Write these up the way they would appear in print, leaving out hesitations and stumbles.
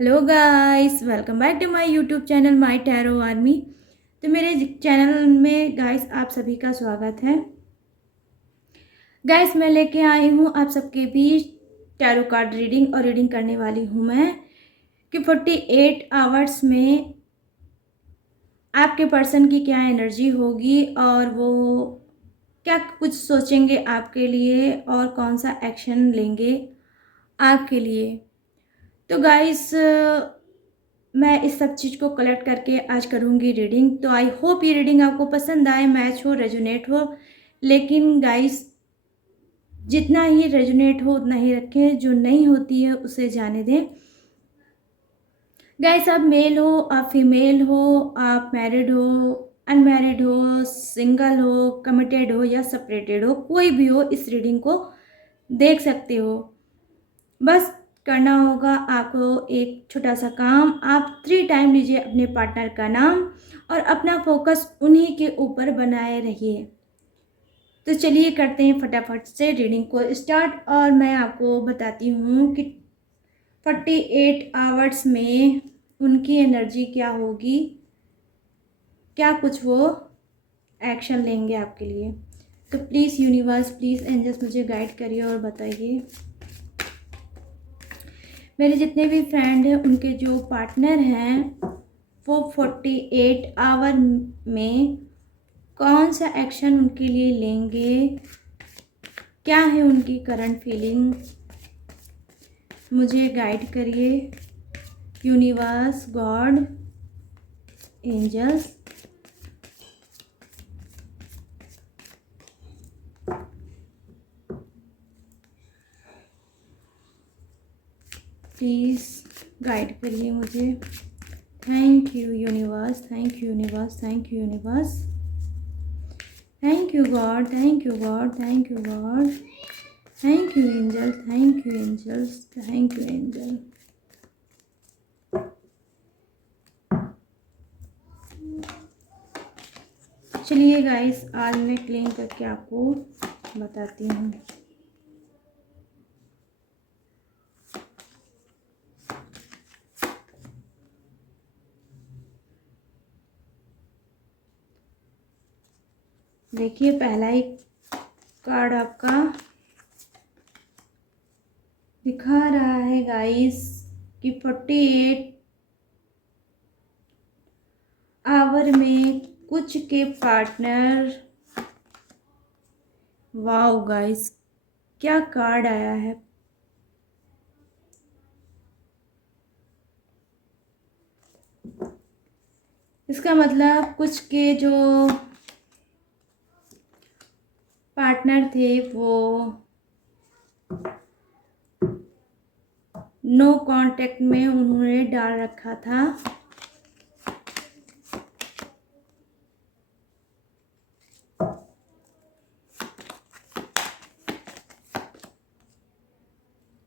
Hello guys, welcome back to my YouTube channel my tarot army. तो मेरे channel में guys आप सभी का स्वागत है। गाइस मैं लेके आई हूँ आप सबके बीच टैरो कार्ड रीडिंग और रीडिंग करने वाली हूँ मैं कि 48 आवर्स में आपके पर्सन की क्या एनर्जी होगी और वो क्या कुछ सोचेंगे आपके लिए और कौन सा एक्शन लेंगे आपके लिए। तो गाइस मैं इस सब चीज़ को कलेक्ट करके आज करूँगी रीडिंग। तो आई होप ये रीडिंग आपको पसंद आए, मैच हो, रेजोनेट हो। लेकिन गाइस जितना ही रेजोनेट हो उतना ही रखें, जो नहीं होती है उसे जाने दें। गाइस आप मेल हो, आप फीमेल हो, आप मैरिड हो, अनमैरिड हो, सिंगल हो, कमिटेड हो या सेपरेटेड हो, कोई भी हो इस रीडिंग को देख सकते हो। बस करना होगा आपको एक छोटा सा काम। आप 3 टाइम लीजिए अपने पार्टनर का नाम और अपना फोकस उन्हीं के ऊपर बनाए रहिए। तो चलिए करते हैं फटाफट से रीडिंग को स्टार्ट। और मैं आपको बताती हूँ कि 48 आवर्स में उनकी एनर्जी क्या होगी, क्या कुछ वो एक्शन लेंगे आपके लिए। तो प्लीज़ यूनिवर्स, प्लीज़ एंजल्स मुझे गाइड करिए और बताइए मेरे जितने भी फ्रेंड हैं उनके जो पार्टनर हैं वो 48 आवर में कौन सा एक्शन उनके लिए लेंगे, क्या है उनकी करंट फीलिंग, मुझे गाइड करिए universe, God, angels. Please guide करिए मुझे। Thank you universe, thank you universe, thank you universe, thank you God, thank you God, thank you God, thank you angel, thank you angels, thank you angel. चलिए guys आज मैं clean करके आपको बताती हूँ। देखिए पहला ही कार्ड आपका दिखा रहा है गाइस कि 48 आवर में कुछ के पार्टनर, वाओ गाइस क्या कार्ड आया है। इसका मतलब कुछ के जो पार्टनर थे वो नो कांटेक्ट में उन्होंने डाल रखा था।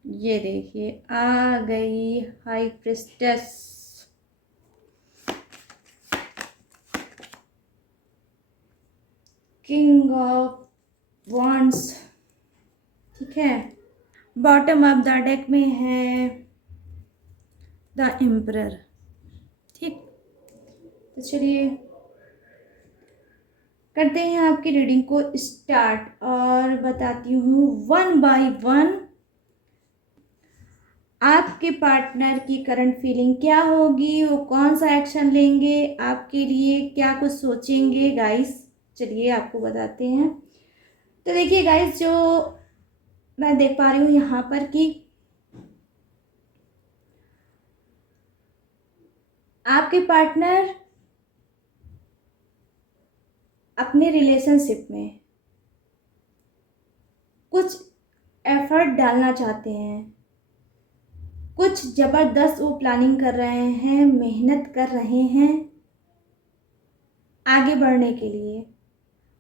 ये देखिए आ गई high priestess, king of wands, ठीक है। बॉटम ऑफ द डेक में है द एम्परर, ठीक। तो चलिए करते हैं आपकी रीडिंग को स्टार्ट और बताती हूँ वन बाय वन आपके पार्टनर की करंट फीलिंग क्या होगी, वो कौन सा एक्शन लेंगे आपके लिए, क्या कुछ सोचेंगे गाइस। चलिए आपको बताते हैं। तो देखिए गाइस जो मैं देख पा रही हूँ यहाँ पर कि आपके पार्टनर अपने रिलेशनशिप में कुछ एफर्ट डालना चाहते हैं, कुछ ज़बरदस्त वो प्लानिंग कर रहे हैं, मेहनत कर रहे हैं आगे बढ़ने के लिए,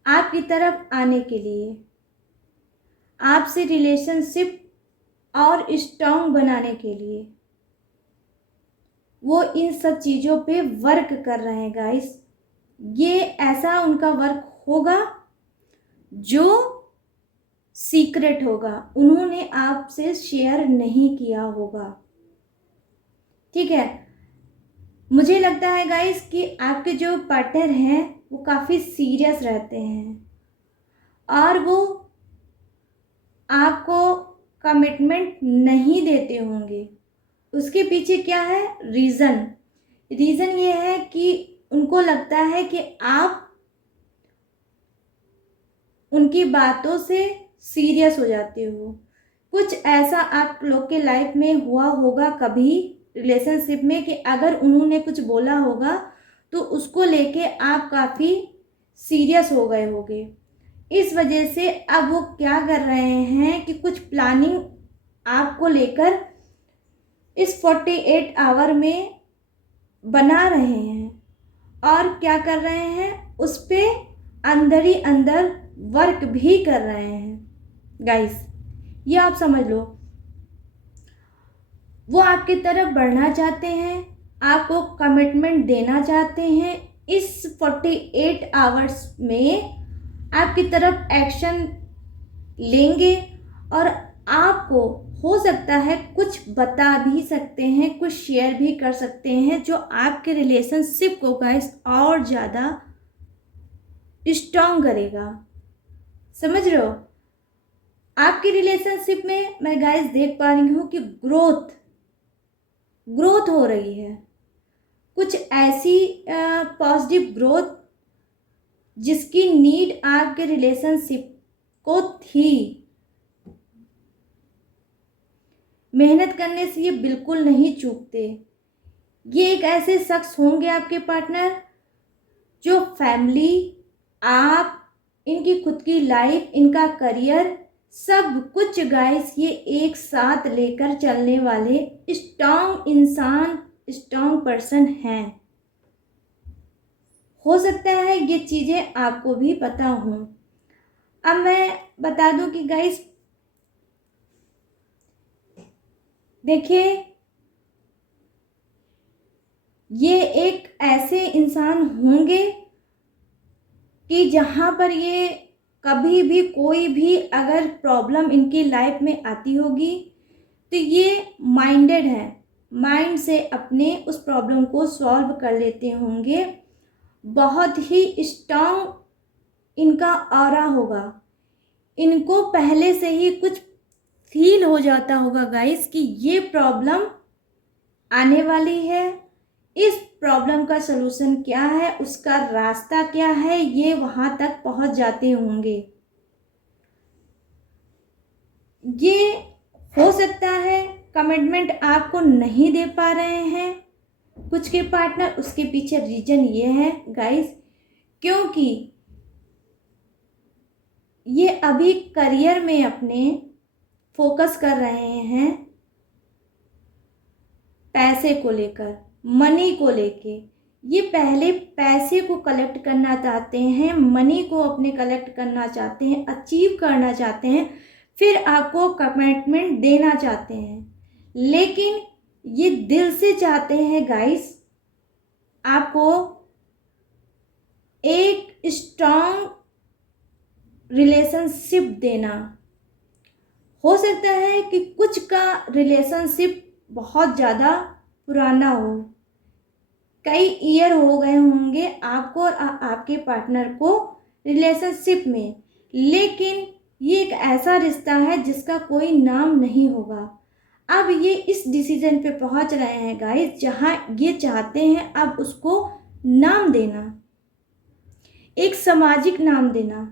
आपकी तरफ आने के लिए, आपसे रिलेशनशिप और स्ट्रॉन्ग बनाने के लिए वो इन सब चीज़ों पे वर्क कर रहे हैं गाइस। ये ऐसा उनका वर्क होगा जो सीक्रेट होगा, उन्होंने आपसे शेयर नहीं किया होगा। ठीक है। मुझे लगता है गाइस कि आपके जो पार्टनर हैं वो काफ़ी सीरियस रहते हैं और वो आपको कमिटमेंट नहीं देते होंगे। उसके पीछे क्या है रीज़न? रीज़न ये है कि उनको लगता है कि आप उनकी बातों से सीरियस हो जाते हो। कुछ ऐसा आप लोग के लाइफ में हुआ होगा कभी रिलेशनशिप में कि अगर उन्होंने कुछ बोला होगा तो उसको लेके आप काफ़ी सीरियस हो गए होगे। इस वजह से अब वो क्या कर रहे हैं कि कुछ प्लानिंग आपको लेकर इस 48 आवर में बना रहे हैं और क्या कर रहे हैं उस पर अंदर ही अंदर वर्क भी कर रहे हैं गाइस। ये आप समझ लो, वो आपकी तरफ बढ़ना चाहते हैं, आपको कमिटमेंट देना चाहते हैं। इस 48 आवर्स में आपकी तरफ एक्शन लेंगे और आपको हो सकता है कुछ बता भी सकते हैं, कुछ शेयर भी कर सकते हैं जो आपके रिलेशनशिप को गाइस और ज़्यादा स्ट्रॉन्ग करेगा। समझ रहे हो? आपकी रिलेशनशिप में मैं गाइस देख पा रही हूँ कि ग्रोथ हो रही है। कुछ ऐसी पॉजिटिव ग्रोथ जिसकी नीड आपके रिलेशनशिप को थी। मेहनत करने से ये बिल्कुल नहीं चूकते। ये एक ऐसे शख्स होंगे आपके पार्टनर जो फैमिली, आप, इनकी खुद की लाइफ, इनका करियर, सब कुछ गाइस ये एक साथ लेकर चलने वाले स्ट्रॉन्ग इंसान, स्ट्रॉन्ग पर्सन हैं। हो सकता है ये चीज़ें आपको भी पता हों। अब मैं बता दूं कि गाइस देखिए, ये एक ऐसे इंसान होंगे कि जहाँ पर ये कभी भी कोई भी अगर प्रॉब्लम इनकी लाइफ में आती होगी तो ये माइंडेड है, माइंड से अपने उस प्रॉब्लम को सॉल्व कर लेते होंगे। बहुत ही स्ट्रॉन्ग इनका ऑरा होगा। इनको पहले से ही कुछ फील हो जाता होगा गाइस कि ये प्रॉब्लम आने वाली है, इस प्रॉब्लम का सलूशन क्या है, उसका रास्ता क्या है, ये वहाँ तक पहुँच जाते होंगे। ये हो सकता है कमिटमेंट आपको नहीं दे पा रहे हैं कुछ के पार्टनर। उसके पीछे रीजन ये है गाइस क्योंकि ये अभी करियर में अपने फोकस कर रहे हैं, पैसे को लेकर, मनी को लेके। ये पहले पैसे को कलेक्ट करना चाहते हैं, मनी को अपने कलेक्ट करना चाहते हैं, अचीव करना चाहते हैं, फिर आपको कमिटमेंट देना चाहते हैं। लेकिन ये दिल से चाहते हैं गाइस आपको एक स्ट्रॉन्ग रिलेशनशिप देना। हो सकता है कि कुछ का रिलेशनशिप बहुत ज़्यादा पुराना हो, कई ईयर हो गए होंगे आपको और आपके पार्टनर को रिलेशनशिप में, लेकिन ये एक ऐसा रिश्ता है जिसका कोई नाम नहीं होगा। अब ये इस डिसीजन पे पहुंच रहे हैं गाइस जहां ये चाहते हैं अब उसको नाम देना, एक सामाजिक नाम देना।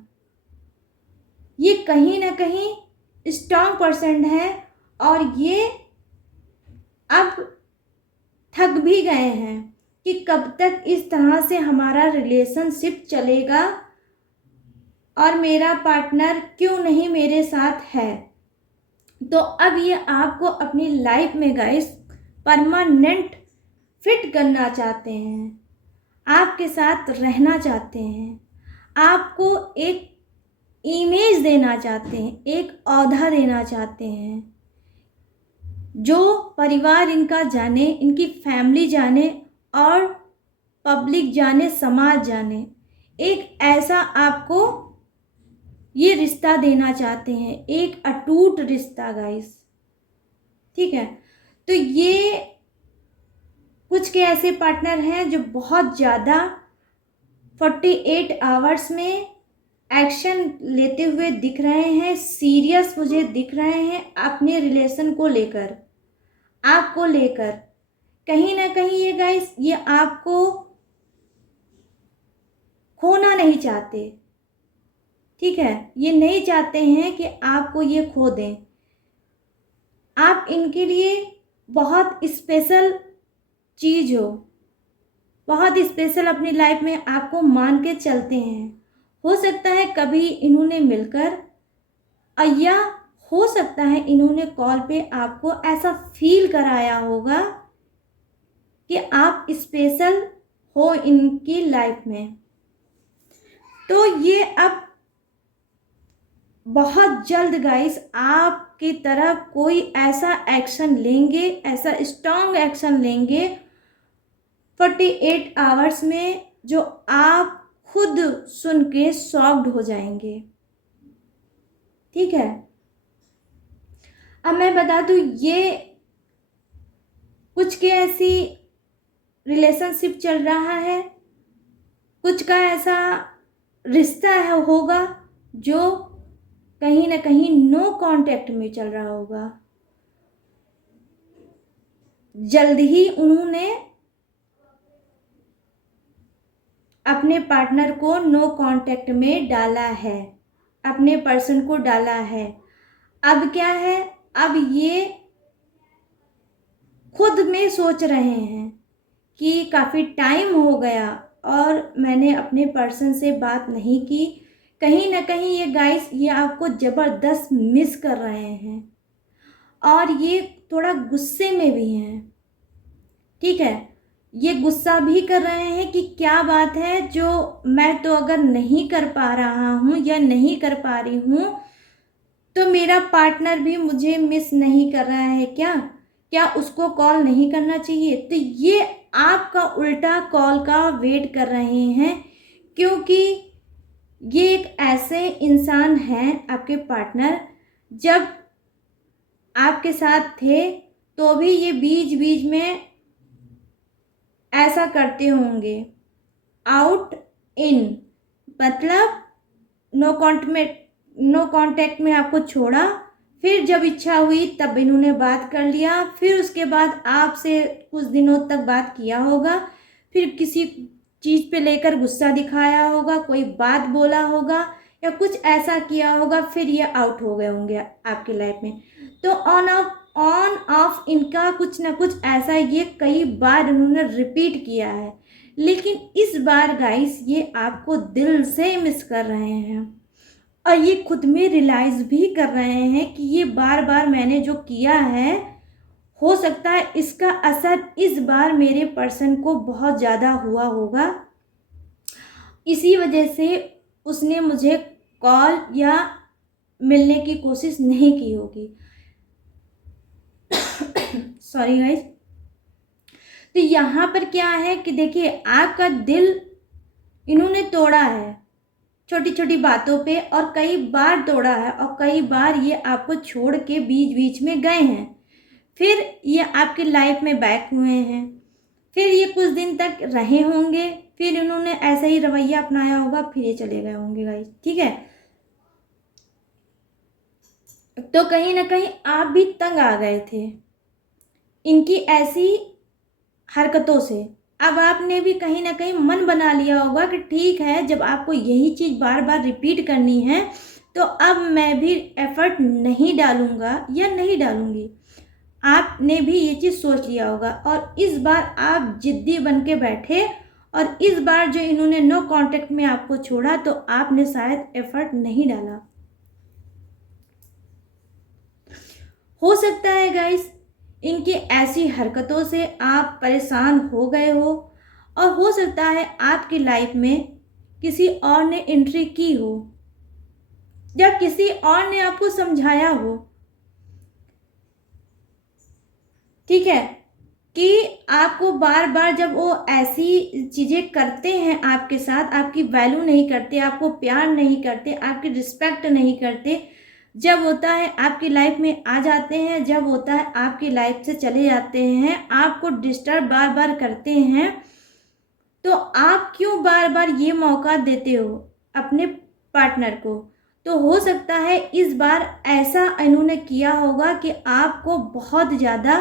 ये कहीं ना कहीं स्ट्रॉन्ग पर्सन है और ये अब थक भी गए हैं कि कब तक इस तरह से हमारा रिलेशनशिप चलेगा और मेरा पार्टनर क्यों नहीं मेरे साथ है। तो अब ये आपको अपनी लाइफ में गाइस परमानेंट फिट करना चाहते हैं, आपके साथ रहना चाहते हैं, आपको एक इमेज देना चाहते हैं, एक औहदा देना चाहते हैं जो परिवार इनका जाने, इनकी फैमिली जाने और पब्लिक जाने, समाज जाने। एक ऐसा आपको ये रिश्ता देना चाहते हैं, एक अटूट रिश्ता गाइस। ठीक है, तो ये कुछ के ऐसे पार्टनर हैं जो बहुत ज़्यादा 48 आवर्स में एक्शन लेते हुए दिख रहे हैं, सीरियस मुझे दिख रहे हैं अपने रिलेशन को लेकर, आपको लेकर। कहीं ना कहीं ये गाइस, ये आपको खोना नहीं चाहते, ठीक है, ये नहीं चाहते हैं कि आपको ये खो दें। आप इनके लिए बहुत स्पेशल चीज़ बहुत स्पेशल अपनी लाइफ में आपको मान के चलते हैं। हो सकता है कभी इन्होंने मिलकर, या हो सकता है इन्होंने कॉल पे आपको ऐसा फील कराया होगा कि आप स्पेशल हो इनकी लाइफ में। तो ये अब बहुत जल्द गाइस आपकी तरफ कोई ऐसा एक्शन लेंगे, ऐसा स्ट्रॉन्ग एक्शन लेंगे 48 आवर्स में, जो आप खुद सुन के शॉक्ड हो जाएंगे, ठीक है। अब मैं बता दूं, ये कुछ के ऐसी रिलेशनशिप चल रहा है, कुछ का ऐसा रिश्ता है होगा जो कहीं ना कहीं नो कांटेक्ट में चल रहा होगा। जल्द ही उन्होंने अपने पार्टनर को नो कांटेक्ट में डाला है, अपने पर्सन को डाला है। अब क्या है, अब ये खुद में सोच रहे हैं कि काफ़ी टाइम हो गया और मैंने अपने पर्सन से बात नहीं की। कहीं ना कहीं ये गाइस, ये आपको ज़बरदस्त मिस कर रहे हैं और ये थोड़ा गुस्से में भी हैं, ठीक है। ये गुस्सा भी कर रहे हैं कि क्या बात है, जो मैं तो अगर नहीं कर पा रहा हूँ या नहीं कर पा रही हूँ, तो मेरा पार्टनर भी मुझे मिस नहीं कर रहा है क्या उसको कॉल नहीं करना चाहिए। तो ये आपका उल्टा कॉल का वेट कर रहे हैं, क्योंकि ये एक ऐसे इंसान हैं, आपके पार्टनर, जब आपके साथ थे तो भी ये बीच बीच में ऐसा करते होंगे, आउट इन, मतलब नो कांटेक्ट में आपको छोड़ा, फिर जब इच्छा हुई तब इन्होंने बात कर लिया, फिर उसके बाद आपसे कुछ दिनों तक बात किया होगा, फिर किसी चीज़ पे लेकर गुस्सा दिखाया होगा, कोई बात बोला होगा या कुछ ऐसा किया होगा, फिर ये आउट हो गए होंगे आपकी लाइफ में। तो ऑन ऑफ इनका कुछ ना कुछ ऐसा ये कई बार इन्होंने रिपीट किया है, लेकिन इस बार गाइस ये आपको दिल से मिस कर रहे हैं और ये खुद में रियलाइज़ भी कर रहे हैं कि ये बार बार मैंने जो किया है, हो सकता है इसका असर इस बार मेरे पर्सन को बहुत ज़्यादा हुआ होगा, इसी वजह से उसने मुझे कॉल या मिलने की कोशिश नहीं की होगी। Sorry guys. तो यहाँ पर क्या है कि देखिए, आपका दिल इन्होंने तोड़ा है छोटी छोटी बातों पे, और कई बार तोड़ा है, और कई बार ये आपको छोड़ के बीच बीच में गए हैं, फिर ये आपकी लाइफ में बैक हुए हैं, फिर ये कुछ दिन तक रहे होंगे, फिर इन्होंने ऐसा ही रवैया अपनाया होगा, फिर ये चले गए होंगे गाइस, ठीक है। तो कहीं ना कहीं आप भी तंग आ गए थे इनकी ऐसी हरकतों से। अब आपने भी कहीं ना कहीं मन बना लिया होगा कि ठीक है, जब आपको यही चीज़ बार बार रिपीट करनी है तो अब मैं भी एफर्ट नहीं डालूंगा या नहीं डालूंगी। आपने भी ये चीज़ सोच लिया होगा और इस बार आप जिद्दी बन के बैठे, और इस बार जो इन्होंने नो कांटेक्ट में आपको छोड़ा तो आपने शायद एफर्ट नहीं डाला। हो सकता है गाइस इनकी ऐसी हरकतों से आप परेशान हो गए हो, और हो सकता है आपकी लाइफ में किसी और ने एंट्री की हो या किसी और ने आपको समझाया हो, ठीक है, कि आपको बार बार जब वो ऐसी चीज़ें करते हैं आपके साथ, आपकी वैल्यू नहीं करते, आपको प्यार नहीं करते, आपकी रिस्पेक्ट नहीं करते, जब होता है आपकी लाइफ में आ जाते हैं, जब होता है आपकी लाइफ से चले जाते हैं, आपको डिस्टर्ब बार बार करते हैं, तो आप क्यों बार बार ये मौका देते हो अपने पार्टनर को? तो हो सकता है इस बार ऐसा इन्होंने किया होगा कि आपको बहुत ज़्यादा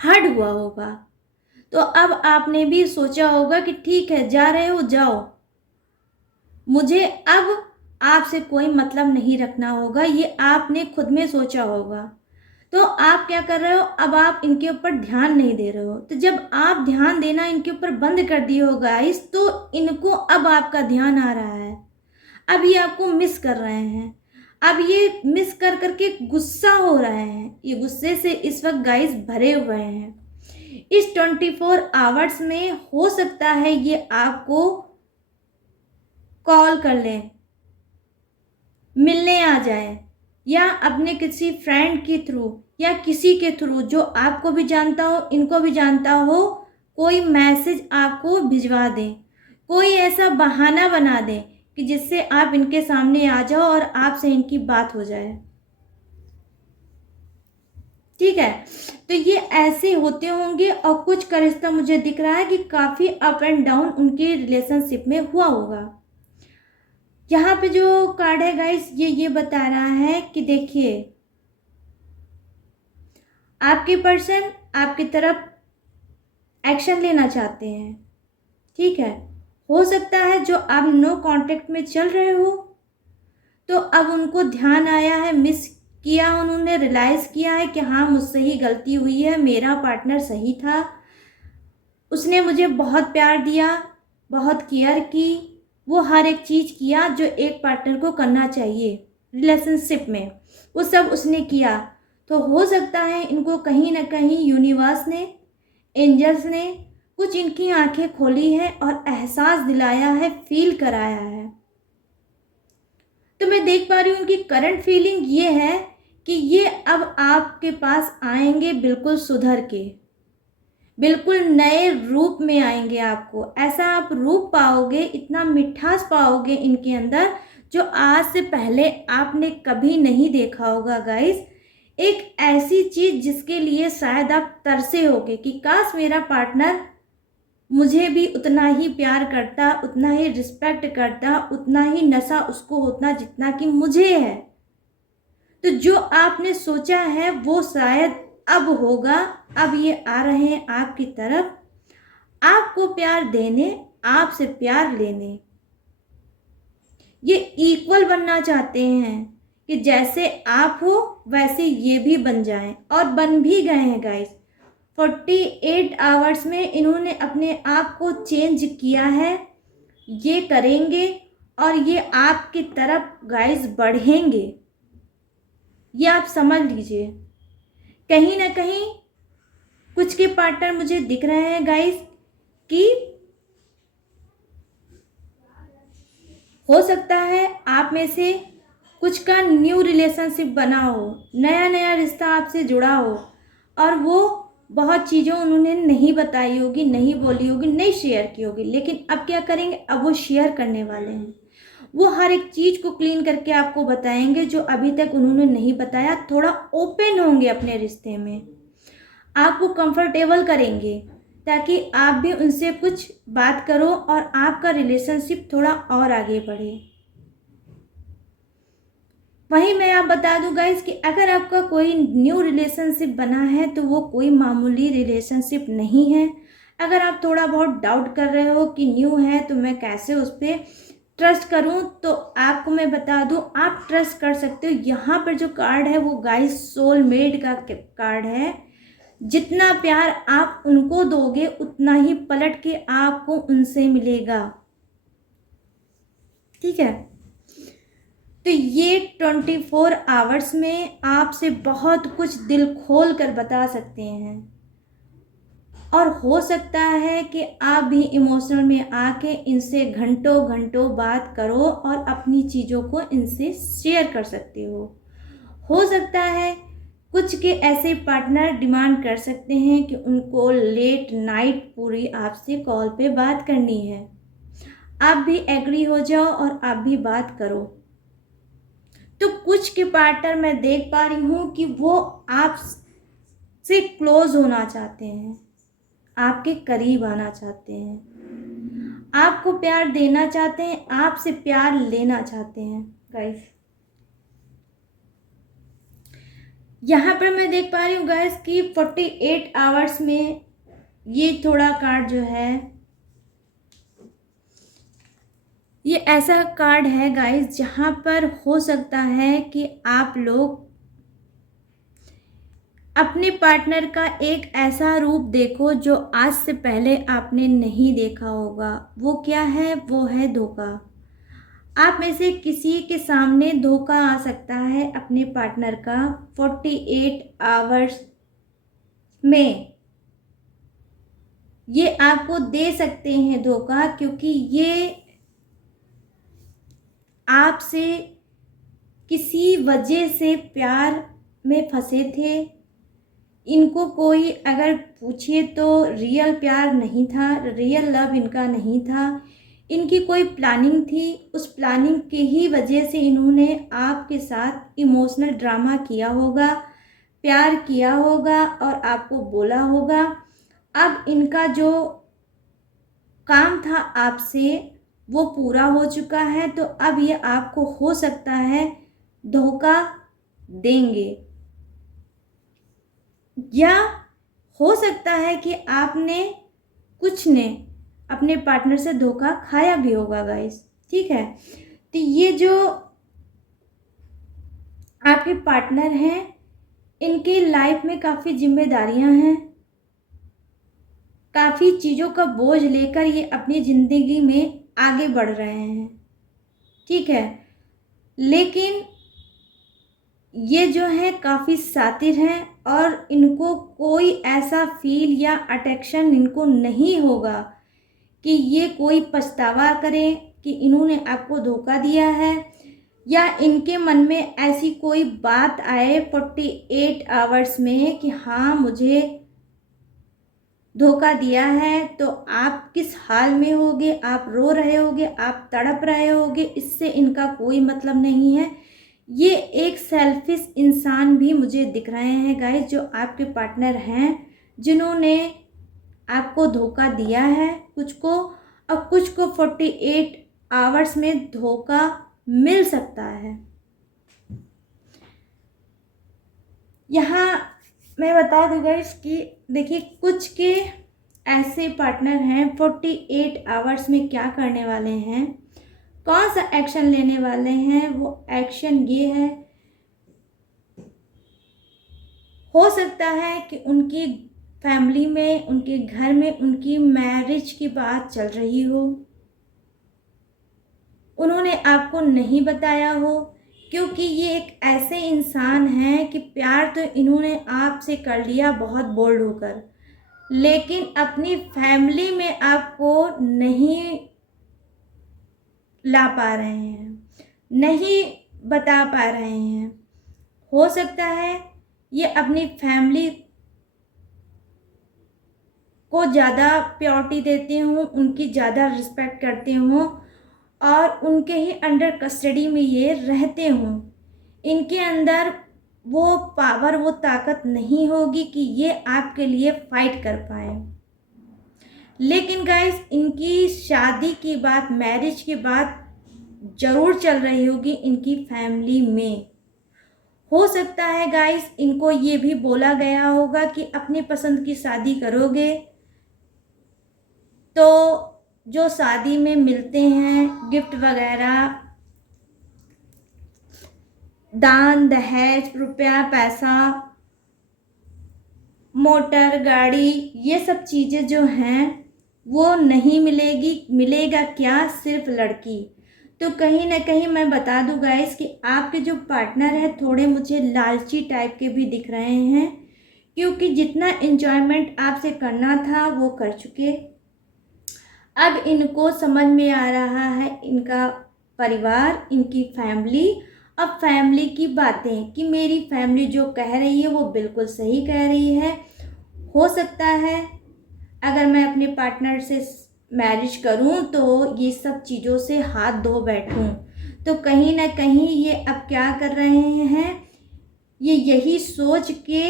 हर्ट हुआ होगा। तो अब आपने भी सोचा होगा कि ठीक है, जा रहे हो जाओ, मुझे अब आपसे कोई मतलब नहीं रखना होगा, ये आपने खुद में सोचा होगा। तो आप क्या कर रहे हो, अब आप इनके ऊपर ध्यान नहीं दे रहे हो। तो जब आप ध्यान देना इनके ऊपर बंद कर दिए हो गाइस, तो इनको अब आपका ध्यान आ रहा है, अब ये आपको मिस कर रहे हैं, अब ये मिस कर करके गुस्सा हो रहे हैं, ये गुस्से से इस वक्त गाइस भरे हुए हैं। इस 24 आवर्स में हो सकता है ये आपको कॉल कर लें, मिलने आ जाए, या अपने किसी फ्रेंड के थ्रू या किसी के थ्रू जो आपको भी जानता हो, इनको भी जानता हो, कोई मैसेज आपको भिजवा दें, कोई ऐसा बहाना बना दें कि जिससे आप इनके सामने आ जाओ और आपसे इनकी बात हो जाए। ठीक है, तो ये ऐसे होते होंगे। और कुछ का रिश्ता मुझे दिख रहा है कि काफ़ी अप एंड डाउन उनके रिलेशनशिप में हुआ होगा। यहाँ पे जो कार्ड है गाइस, ये बता रहा है कि देखिए, आपके पर्सन आपकी तरफ एक्शन लेना चाहते हैं। ठीक है, हो सकता है जो आप नो कांटेक्ट में चल रहे हो, तो अब उनको ध्यान आया है, मिस किया, उन्होंने रियलाइज़ किया है कि हाँ, मुझसे ही गलती हुई है, मेरा पार्टनर सही था, उसने मुझे बहुत प्यार दिया, बहुत केयर की, वो हर एक चीज़ किया जो एक पार्टनर को करना चाहिए रिलेशनशिप में, वो सब उसने किया। तो हो सकता है इनको कहीं ना कहीं यूनिवर्स ने, एंजल्स ने कुछ इनकी आंखें खोली है और एहसास दिलाया है, फील कराया है। तो मैं देख पा रही हूँ उनकी करंट फीलिंग ये है कि ये अब आपके पास आएंगे बिल्कुल सुधर के, बिल्कुल नए रूप में आएंगे। आपको ऐसा आप रूप पाओगे, इतना मिठास पाओगे इनके अंदर जो आज से पहले आपने कभी नहीं देखा होगा गाइस। एक ऐसी चीज़ जिसके लिए शायद आप तरसे होगे कि काश मेरा पार्टनर मुझे भी उतना ही प्यार करता, उतना ही रिस्पेक्ट करता, उतना ही नशा उसको होता जितना कि मुझे है। तो जो आपने सोचा है वो शायद अब होगा। अब ये आ रहे हैं आपकी तरफ, आपको प्यार देने, आपसे प्यार लेने। ये इक्वल बनना चाहते हैं कि जैसे आप हो वैसे ये भी बन जाएं, और बन भी गए हैं गाइस। 48 आवर्स में इन्होंने अपने आप को चेंज किया है, ये करेंगे और ये आपकी तरफ गाइस बढ़ेंगे, ये आप समझ लीजिए। कहीं ना कहीं कुछ के पार्टनर मुझे दिख रहे हैं गाइस कि हो सकता है आप में से कुछ का न्यू रिलेशनशिप बना हो, नया नया रिश्ता आपसे जुड़ा हो, और वो बहुत चीज़ों उन्होंने नहीं बताई होगी, नहीं बोली होगी, नहीं शेयर की होगी, लेकिन अब क्या करेंगे, अब वो शेयर करने वाले हैं। वो हर एक चीज़ को क्लीन करके आपको बताएंगे जो अभी तक उन्होंने नहीं बताया। थोड़ा ओपन होंगे अपने रिश्ते में, आपको कंफर्टेबल करेंगे ताकि आप भी उनसे कुछ बात करो और आपका रिलेशनशिप थोड़ा और आगे बढ़े। वहीं मैं आप बता दूं गाइस कि अगर आपका कोई न्यू रिलेशनशिप बना है तो वो कोई मामूली रिलेशनशिप नहीं है। अगर आप थोड़ा बहुत डाउट कर रहे हो कि न्यू है तो मैं कैसे उस पर ट्रस्ट करूं, तो आपको मैं बता दूं आप ट्रस्ट कर सकते हो। यहाँ पर जो कार्ड है वो गाइस सोलमेट का कार्ड है। जितना प्यार आप उनको दोगे उतना ही पलट के आपको उनसे मिलेगा। ठीक है, तो ये 24 आवर्स में आपसे बहुत कुछ दिल खोल कर बता सकते हैं, और हो सकता है कि आप भी इमोशनल में आके इनसे घंटों घंटों बात करो और अपनी चीज़ों को इनसे शेयर कर सकते हो सकता है कुछ के ऐसे पार्टनर डिमांड कर सकते हैं कि उनको लेट नाइट पूरी आपसे कॉल पे बात करनी है। आप भी एग्री हो जाओ और आप भी बात करो। तो कुछ के पार्टनर मैं देख पा रही हूँ कि वो आप से क्लोज होना चाहते हैं, आपके करीब आना चाहते हैं, आपको प्यार देना चाहते हैं, आपसे प्यार लेना चाहते हैं गाइस। यहाँ पर मैं देख पा रही हूँ गाइस कि 48 आवर्स में ये थोड़ा कार्ड जो है, ये ऐसा कार्ड है गाइस जहाँ पर हो सकता है कि आप लोग अपने पार्टनर का एक ऐसा रूप देखो जो आज से पहले आपने नहीं देखा होगा। वो क्या है? वो है धोखा। आप में से किसी के सामने धोखा आ सकता है अपने पार्टनर का 48 आवर्स में। ये आपको दे सकते हैं धोखा, क्योंकि ये आपसे किसी वजह से प्यार में फंसे थे। इनको कोई अगर पूछे तो रियल प्यार नहीं था, रियल लव इनका नहीं था। इनकी कोई प्लानिंग थी, उस प्लानिंग के ही वजह से इन्होंने आपके साथ इमोशनल ड्रामा किया होगा, प्यार किया होगा और आपको बोला होगा। अब इनका जो काम था आपसे वो पूरा हो चुका है, तो अब ये आपको हो सकता है धोखा देंगे, या हो सकता है कि आपने कुछ ने अपने पार्टनर से धोखा खाया भी होगा गाइस। ठीक है, तो ये जो आपके पार्टनर हैं इनकी लाइफ में काफ़ी जिम्मेदारियां हैं, काफ़ी चीज़ों का बोझ लेकर ये अपनी ज़िंदगी में आगे बढ़ रहे हैं। ठीक है, लेकिन ये जो है काफ़ी शातिर हैं और इनको कोई ऐसा फील या अट्रैक्शन इनको नहीं होगा कि ये कोई पछतावा करें कि इन्होंने आपको धोखा दिया है, या इनके मन में ऐसी कोई बात आए 48 आवर्स में कि हाँ मुझे धोखा दिया है। तो आप किस हाल में होगे, आप रो रहे होगे, आप तड़प रहे होगे, इससे इनका कोई मतलब नहीं है। ये एक सेल्फिश इंसान भी मुझे दिख रहे हैं गाइस, जो आपके पार्टनर हैं जिन्होंने आपको धोखा दिया है कुछ को, और कुछ को 48 आवर्स में धोखा मिल सकता है। यहाँ मैं बता दूँ गाइस कि देखिए कुछ के ऐसे पार्टनर हैं 48 आवर्स में क्या करने वाले हैं, कौन सा एक्शन लेने वाले हैं। वो एक्शन ये है, हो सकता है कि उनकी फैमिली में, उनके घर में उनकी मैरिज की बात चल रही हो, उन्होंने आपको नहीं बताया हो, क्योंकि ये एक ऐसे इंसान हैं कि प्यार तो इन्होंने आपसे कर लिया बहुत बोल्ड होकर, लेकिन अपनी फैमिली में आपको नहीं ला पा रहे हैं, नहीं बता पा रहे हैं। हो सकता है ये अपनी फैमिली को ज़्यादा प्रायोरिटी देते हों, उनकी ज़्यादा रिस्पेक्ट करते हों और उनके ही अंडर कस्टडी में ये रहते हों। इनके अंदर वो पावर, वो ताकत नहीं होगी कि ये आपके लिए फाइट कर पाए। लेकिन गाइस इनकी शादी की बात, मैरिज की बात ज़रूर चल रही होगी इनकी फैमिली में। हो सकता है गाइस इनको ये भी बोला गया होगा कि अपनी पसंद की शादी करोगे तो जो शादी में मिलते हैं गिफ्ट वगैरह, दान दहेज, रुपया पैसा, मोटर गाड़ी, ये सब चीज़ें जो हैं वो नहीं मिलेगी। मिलेगा क्या? सिर्फ लड़की। तो कहीं ना कहीं मैं बता दूं गाइस कि आपके जो पार्टनर है थोड़े मुझे लालची टाइप के भी दिख रहे हैं, क्योंकि जितना एंजॉयमेंट आपसे करना था वो कर चुके। अब इनको समझ में आ रहा है इनका परिवार, इनकी फैमिली, अब फैमिली की बातें कि मेरी फैमिली जो कह रही है वो बिल्कुल सही कह रही है। हो सकता है अगर मैं अपने पार्टनर से मैरिज करूं तो ये सब चीज़ों से हाथ धो बैठूं, तो कहीं ना कहीं ये अब क्या कर रहे हैं, ये यही सोच के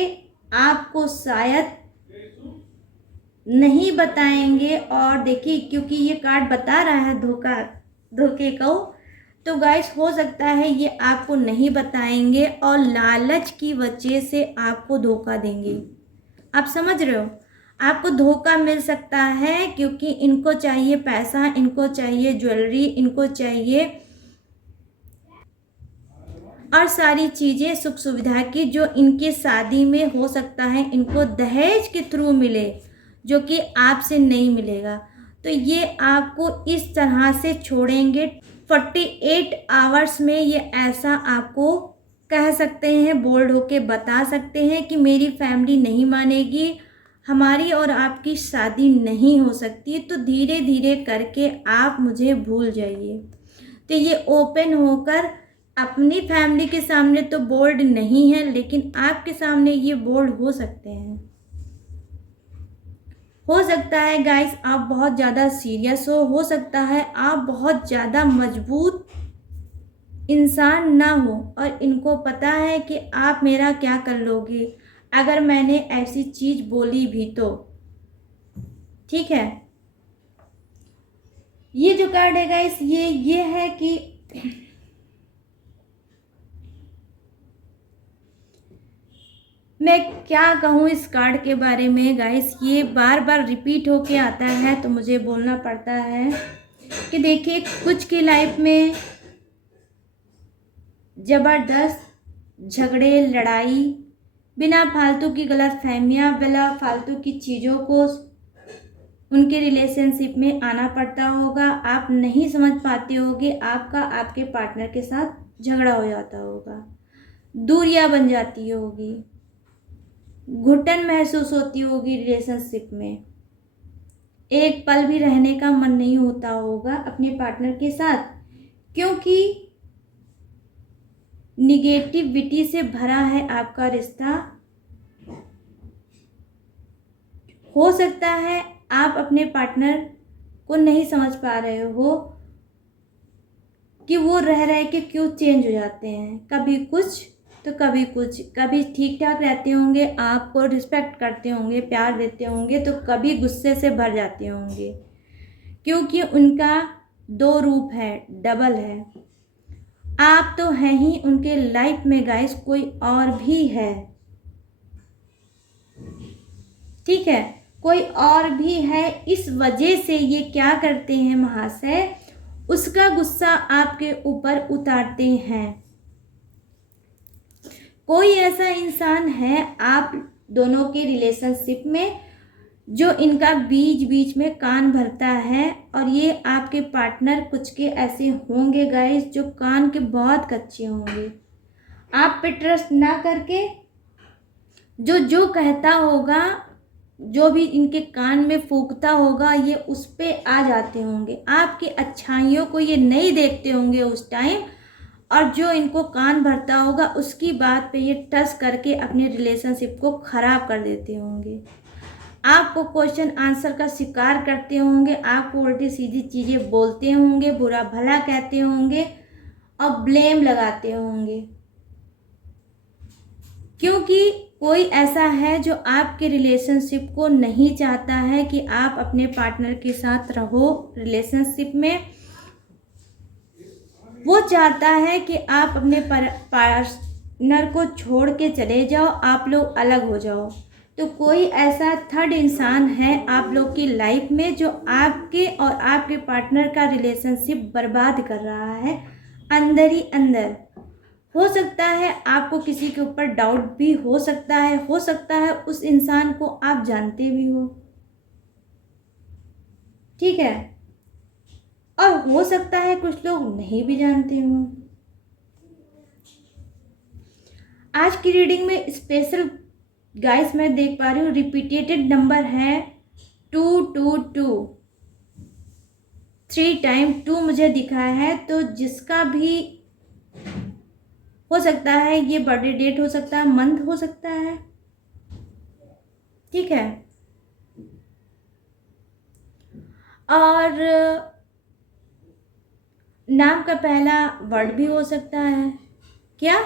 आपको शायद नहीं बताएंगे। और देखिए, क्योंकि ये कार्ड बता रहा है धोखे को, तो गाइस हो सकता है ये आपको नहीं बताएंगे और लालच की वजह से आपको धोखा देंगे। आप समझ रहे हो, आपको धोखा मिल सकता है क्योंकि इनको चाहिए पैसा, इनको चाहिए ज्वेलरी, इनको चाहिए और सारी चीज़ें सुख सुविधा की, जो इनकी शादी में हो सकता है इनको दहेज के थ्रू मिले, जो कि आपसे नहीं मिलेगा। तो ये आपको इस तरह से छोड़ेंगे 48 आवर्स में। ये ऐसा आपको कह सकते हैं, बोल्ड होके बता सकते हैं कि मेरी फैमिली नहीं मानेगी, हमारी और आपकी शादी नहीं हो सकती, तो धीरे धीरे करके आप मुझे भूल जाइए। तो ये ओपन होकर अपनी फैमिली के सामने तो बोल्ड नहीं है, लेकिन आपके सामने ये बोल्ड हो सकते हैं। हो सकता है गाइस आप बहुत ज़्यादा सीरियस हो सकता है आप बहुत ज़्यादा मजबूत इंसान ना हो, और इनको पता है कि आप मेरा क्या कर लोगे अगर मैंने ऐसी चीज़ बोली भी तो। ठीक है, ये जो कार्ड है गाइस, ये है कि मैं क्या कहूँ इस कार्ड के बारे में गाइस, ये बार बार रिपीट होके आता है तो मुझे बोलना पड़ता है कि देखिए, कुछ की लाइफ में ज़बरदस्त झगड़े, लड़ाई, बिना फालतू की गलत फहमियाँ, बिना फालतू की चीज़ों को उनके रिलेशनशिप में आना पड़ता होगा। आप नहीं समझ पाते होगे, आपका आपके पार्टनर के साथ झगड़ा हो जाता होगा, दूरियां बन जाती होगी, घुटन महसूस होती होगी रिलेशनशिप में, एक पल भी रहने का मन नहीं होता होगा अपने पार्टनर के साथ, क्योंकि निगेटिविटी से भरा है आपका रिश्ता। हो सकता है आप अपने पार्टनर को नहीं समझ पा रहे हो कि वो रह रहे के क्यों चेंज हो जाते हैं, कभी कुछ तो कभी कुछ, कभी ठीक ठाक रहते होंगे, आपको रिस्पेक्ट करते होंगे, प्यार देते होंगे, तो कभी गुस्से से भर जाते होंगे, क्योंकि उनका दो रूप है, डबल है। आप तो हैं ही उनके लाइफ में गाइस, कोई और भी है। ठीक है, कोई और भी है, इस वजह से ये क्या करते हैं महाशय, उसका गुस्सा आपके ऊपर उतारते हैं। कोई ऐसा इंसान है आप दोनों के रिलेशनशिप में जो इनका बीच बीच में कान भरता है, और ये आपके पार्टनर कुछ के ऐसे होंगे गाइस जो कान के बहुत कच्चे होंगे। आप पे ट्रस्ट ना करके जो जो कहता होगा, जो भी इनके कान में फूंकता होगा, ये उस पे आ जाते होंगे, आपकी अच्छाइयों को ये नहीं देखते होंगे उस टाइम, और जो इनको कान भरता होगा उसकी बात पे ये टस करके अपने रिलेशनशिप को ख़राब कर देते होंगे, आपको क्वेश्चन आंसर का शिकार करते होंगे, आपको उल्टी सीधी चीज़ें बोलते होंगे, बुरा भला कहते होंगे और ब्लेम लगाते होंगे, क्योंकि कोई ऐसा है जो आपके रिलेशनशिप को नहीं चाहता है कि आप अपने पार्टनर के साथ रहो रिलेशनशिप में। वो चाहता है कि आप अपने पार्टनर को छोड़ के चले जाओ, आप लोग अलग हो जाओ। तो कोई ऐसा थर्ड इंसान है आप लोग की लाइफ में जो आपके और आपके पार्टनर का रिलेशनशिप बर्बाद कर रहा है अंदर ही अंदर। हो सकता है आपको किसी के ऊपर डाउट भी हो सकता है उस इंसान को आप जानते भी हो। ठीक है, और हो सकता है कुछ लोग नहीं भी जानते हो। आज की रीडिंग में स्पेशल गाइस मैं देख पा रही हूँ रिपीटेड नंबर है 222, 3 टाइम 2 मुझे दिखा है। तो जिसका भी हो सकता है, ये बर्थडे डेट हो सकता है, मंथ हो सकता है। ठीक है, और नाम का पहला वर्ड भी हो सकता है, क्या?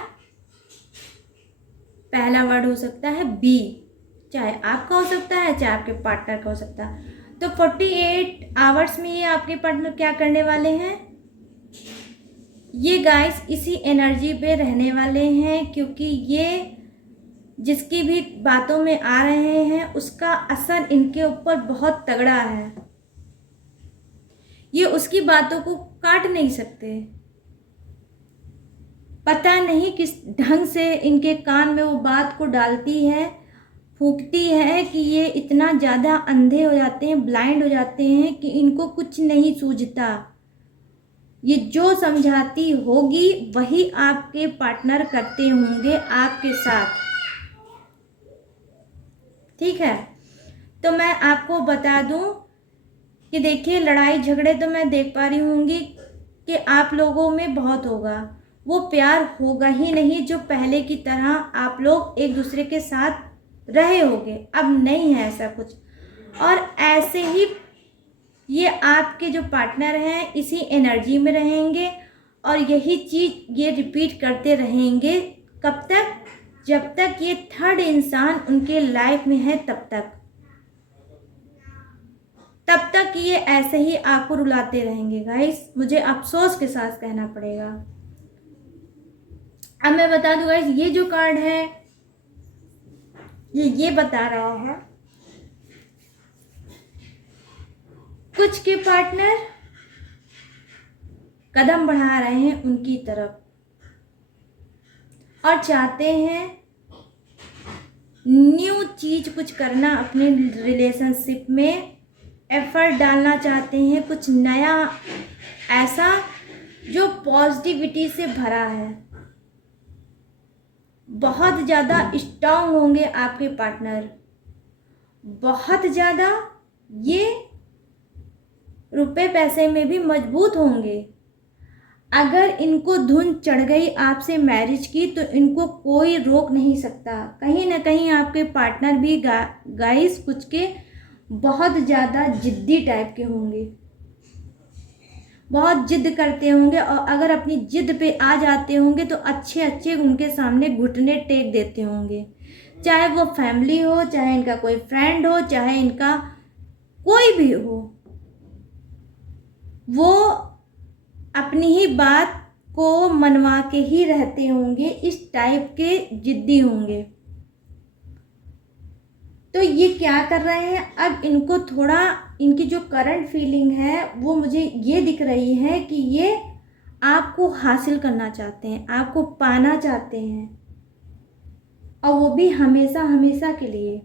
पहला वर्ड हो सकता है बी, चाहे आपका हो सकता है चाहे आपके पार्टनर का हो सकता है। तो 48 आवर्स में ये आपके पार्टनर क्या करने वाले हैं? ये गाइस इसी एनर्जी पे रहने वाले हैं, क्योंकि ये जिसकी भी बातों में आ रहे हैं उसका असर इनके ऊपर बहुत तगड़ा है। ये उसकी बातों को काट नहीं सकते। पता नहीं किस ढंग से इनके कान में वो बात को डालती है, फूंकती है कि ये इतना ज़्यादा अंधे हो जाते हैं, ब्लाइंड हो जाते हैं कि इनको कुछ नहीं सूझता। ये जो समझाती होगी वही आपके पार्टनर करते होंगे आपके साथ, ठीक है। तो मैं आपको बता दूं कि देखिए, लड़ाई झगड़े तो मैं देख पा रही होंगी कि आप लोगों में बहुत होगा, वो प्यार होगा ही नहीं जो पहले की तरह आप लोग एक दूसरे के साथ रहे होंगे। अब नहीं है ऐसा कुछ, और ऐसे ही ये आपके जो पार्टनर हैं इसी एनर्जी में रहेंगे और यही चीज़ ये रिपीट करते रहेंगे। कब तक? जब तक ये थर्ड इंसान उनके लाइफ में है तब तक ये ऐसे ही आपको रुलाते रहेंगे गाइस, मुझे अफसोस के साथ कहना पड़ेगा। अब मैं बता दूं गाइस, ये जो कार्ड है ये बता रहा है कुछ के पार्टनर कदम बढ़ा रहे हैं उनकी तरफ और चाहते हैं न्यू चीज कुछ करना, अपने रिलेशनशिप में एफर्ट डालना चाहते हैं, कुछ नया ऐसा जो पॉजिटिविटी से भरा है। बहुत ज़्यादा स्ट्रांग होंगे आपके पार्टनर, बहुत ज़्यादा ये रुपए पैसे में भी मजबूत होंगे। अगर इनको धुन चढ़ गई आपसे मैरिज की तो इनको कोई रोक नहीं सकता। कहीं ना कहीं आपके पार्टनर भी गाइस कुछ के बहुत ज़्यादा जिद्दी टाइप के होंगे, बहुत जिद करते होंगे, और अगर अपनी जिद पे आ जाते होंगे तो अच्छे अच्छे उनके सामने घुटने टेक देते होंगे, चाहे वो फैमिली हो, चाहे इनका कोई फ्रेंड हो, चाहे इनका कोई भी हो, वो अपनी ही बात को मनवा के ही रहते होंगे, इस टाइप के जिद्दी होंगे। तो ये क्या कर रहे हैं, अब इनको थोड़ा इनकी जो करंट फीलिंग है वो मुझे ये दिख रही है कि ये आपको हासिल करना चाहते हैं, आपको पाना चाहते हैं, और वो भी हमेशा हमेशा के लिए।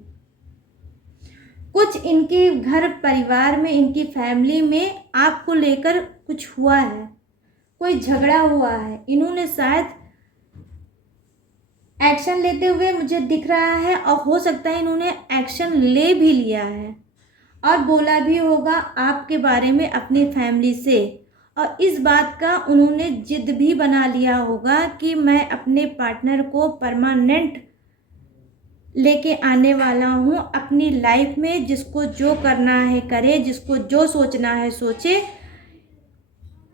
कुछ इनके घर परिवार में, इनकी फैमिली में आपको लेकर कुछ हुआ है, कोई झगड़ा हुआ है, इन्होंने शायद एक्शन लेते हुए मुझे दिख रहा है, और हो सकता है इन्होंने एक्शन ले भी लिया है और बोला भी होगा आपके बारे में अपनी फैमिली से, और इस बात का उन्होंने जिद भी बना लिया होगा कि मैं अपने पार्टनर को परमानेंट लेके आने वाला हूँ अपनी लाइफ में, जिसको जो करना है करे, जिसको जो सोचना है सोचे।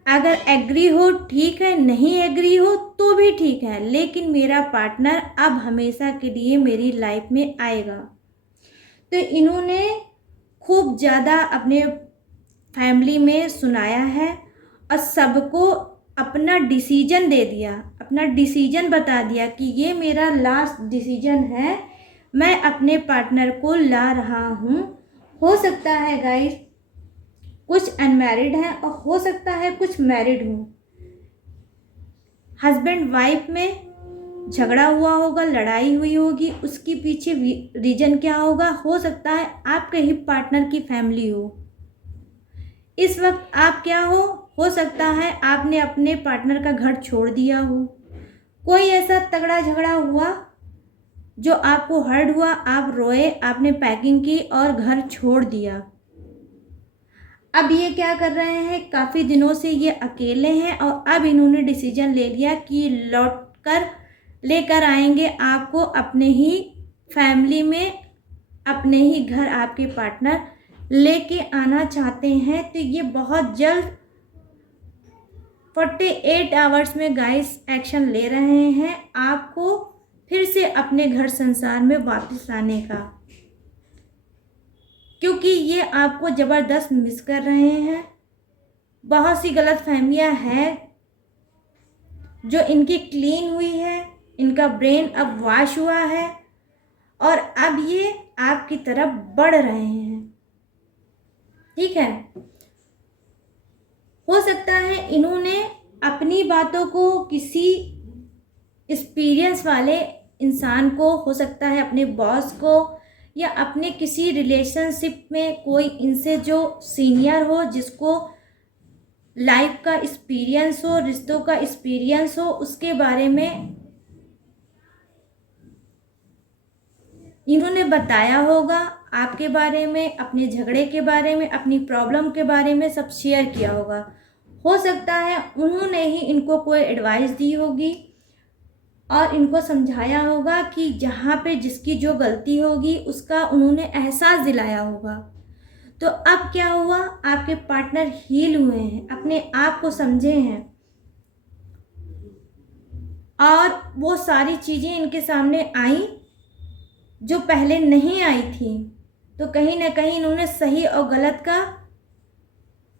अगर एग्री हो ठीक है, नहीं एग्री हो तो भी ठीक है, लेकिन मेरा पार्टनर अब हमेशा के लिए मेरी लाइफ में आएगा। तो इन्होंने खूब ज़्यादा अपने फैमिली में सुनाया है और सबको अपना डिसीजन दे दिया, अपना डिसीजन बता दिया कि ये मेरा लास्ट डिसीजन है, मैं अपने पार्टनर को ला रहा हूँ। हो सकता है गाइस कुछ अनमैरिड हैं और हो सकता है कुछ मैरिड हो। हस्बैंड वाइफ में झगड़ा हुआ होगा, लड़ाई हुई होगी, उसके पीछे रीजन क्या होगा, हो सकता है आपके ही पार्टनर की फैमिली हो। इस वक्त आप क्या हो सकता है आपने अपने पार्टनर का घर छोड़ दिया हो, कोई ऐसा तगड़ा झगड़ा हुआ जो आपको हर्ट हुआ, आप रोए, आपने पैकिंग की और घर छोड़ दिया। अब ये क्या कर रहे हैं, काफ़ी दिनों से ये अकेले हैं और अब इन्होंने डिसीजन ले लिया कि लौट कर लेकर आएंगे आपको अपने ही फैमिली में, अपने ही घर आपके पार्टनर लेके आना चाहते हैं। तो ये बहुत जल्द 48 आवर्स में गाइस एक्शन ले रहे हैं आपको फिर से अपने घर संसार में वापस लाने का, क्योंकि ये आपको ज़बरदस्त मिस कर रहे हैं। बहुत सी गलतफहमियां हैं जो इनकी क्लीन हुई है, इनका ब्रेन अब वॉश हुआ है और अब ये आपकी तरफ बढ़ रहे हैं। ठीक है, हो सकता है इन्होंने अपनी बातों को किसी एक्सपीरियंस वाले इंसान को, हो सकता है अपने बॉस को, या अपने किसी रिलेशनशिप में कोई इनसे जो सीनियर हो, जिसको लाइफ का एक्सपीरियंस हो, रिश्तों का एक्सपीरियंस हो, उसके बारे में इन्होंने बताया होगा। आपके बारे में, अपने झगड़े के बारे में, अपनी प्रॉब्लम के बारे में सब शेयर किया होगा। हो सकता है उन्होंने ही इनको कोई एडवाइस दी होगी और इनको समझाया होगा कि जहाँ पे जिसकी जो गलती होगी उसका उन्होंने एहसास दिलाया होगा। तो अब क्या हुआ, आपके पार्टनर हील हुए हैं, अपने आप को समझे हैं और वो सारी चीज़ें इनके सामने आई जो पहले नहीं आई थी। तो कहीं ना कहीं इन्होंने सही और गलत का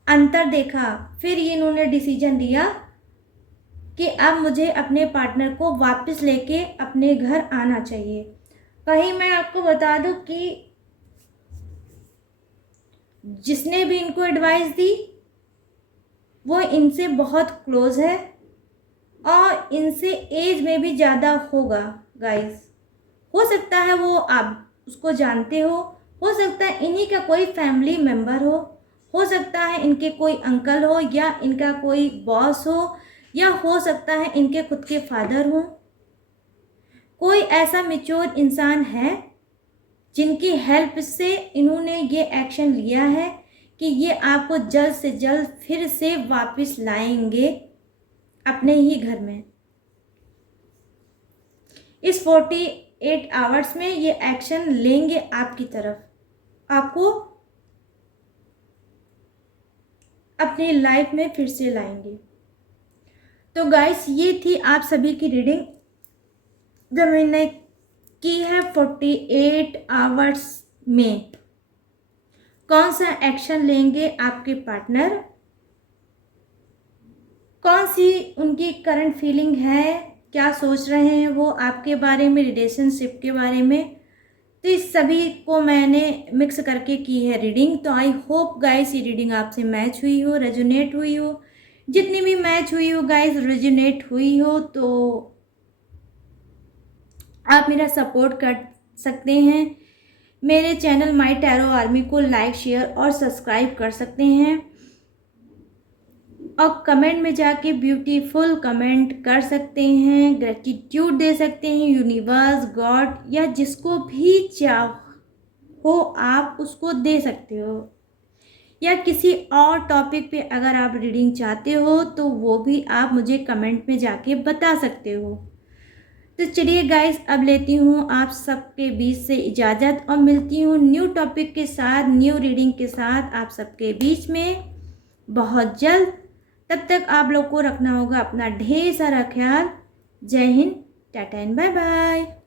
अंतर देखा, फिर ये इन्होंने डिसीजन लिया कि अब मुझे अपने पार्टनर को वापस लेके अपने घर आना चाहिए। कहीं मैं आपको बता दूं कि जिसने भी इनको एडवाइस दी वो इनसे बहुत क्लोज है और इनसे एज में भी ज़्यादा होगा गाइस। हो सकता है वो आप उसको जानते हो सकता है इन्हीं का कोई फैमिली मेम्बर हो सकता है इनके कोई अंकल हो या इनका कोई बॉस हो, या हो सकता है इनके खुद के फादर हो। कोई ऐसा मैच्योर इंसान है जिनकी हेल्प से इन्होंने ये एक्शन लिया है कि ये आपको जल्द से जल्द फिर से वापस लाएंगे अपने ही घर में। इस 48 आवर्स में ये एक्शन लेंगे आपकी तरफ, आपको अपनी लाइफ में फिर से लाएंगे। तो गाइस ये थी आप सभी की रीडिंग जो मैंने की है 48 आवर्स में। कौन सा एक्शन लेंगे आपके पार्टनर, कौन सी उनकी करंट फीलिंग है, क्या सोच रहे हैं वो आपके बारे में, रिलेशनशिप के बारे में। तो इस सभी को मैंने मिक्स करके की है रीडिंग। तो आई होप गाइस ये रीडिंग आपसे मैच हुई हो, रेजोनेट हुई हो। जितनी भी मैच हुई हो गाइस, रेजोनेट हुई हो तो आप मेरा सपोर्ट कर सकते हैं। मेरे चैनल माय टैरो आर्मी को लाइक, शेयर और सब्सक्राइब कर सकते हैं और कमेंट में जाके ब्यूटीफुल कमेंट कर सकते हैं, ग्रेटिट्यूड दे सकते हैं यूनिवर्स, गॉड या जिसको भी चाहो आप उसको दे सकते हो। या किसी और टॉपिक पे अगर आप रीडिंग चाहते हो तो वो भी आप मुझे कमेंट में जाके बता सकते हो। तो चलिए गाइस अब लेती हूँ आप सबके बीच से इजाज़त और मिलती हूँ न्यू टॉपिक के साथ, न्यू रीडिंग के साथ आप सबके बीच में बहुत जल्द। तब तक आप लोग को रखना होगा अपना ढेर सारा ख्याल। जय हिंद, टाटा एंड बाय बाय।